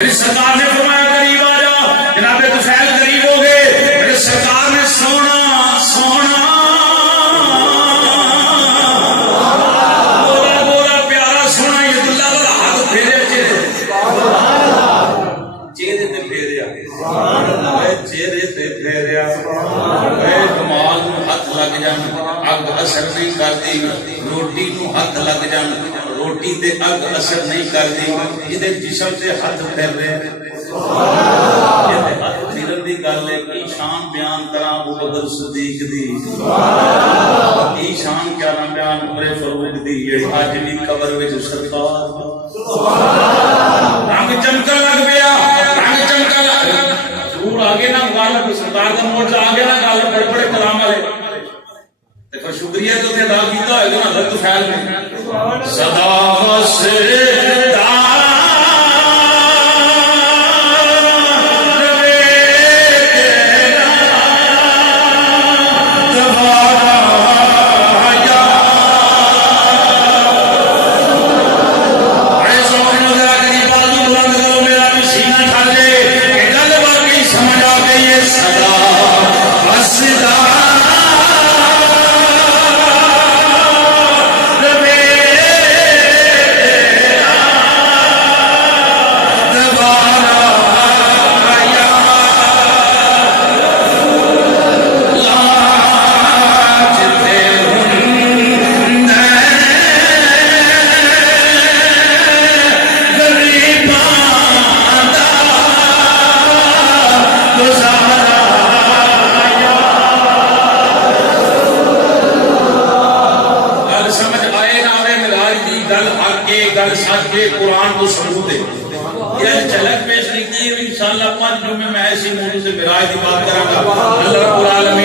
सरकार ने फरमाया करीब आ जाओ, जनाब तुफैल करीब हो गए। मेरे सरकार ने सोना सोना गोरा गोरा प्यारा सोना अब्दुल्ला वाला हाथ फेरे चेहरे ते फेरिया चेहरे ते फेरिया कमाल नूं हथ लग जान अग असर नहीं करती, रोटी नूं हथ लग जान रोटी ते अग असर नहीं करती। इहदे जिस्म ते हथ फिर रहे हथ फिरन दी गल है। की शान बयान करा अबू बकर सिद्दीक दी, की शान क्या ना बयान उमर फारूक दी। अज भी कबर विच सरकार रंग चमकन लग पिया, रंग चमकन दूर आगे ना गल सरकार का मोर्चा आ गया ना गल बड़े बड़े कलाम वाले। देखो शुक्रिया तो अदा किया होगा ना हज़रत तुफैल ने सदा वसदा कुरान को सबूत है। झलक पेश की इंशाअल्लाह 5 जुमे में ऐसी मौजूद से मिराज की बात करूंगा। अल्लाह रब्बुल आलमीन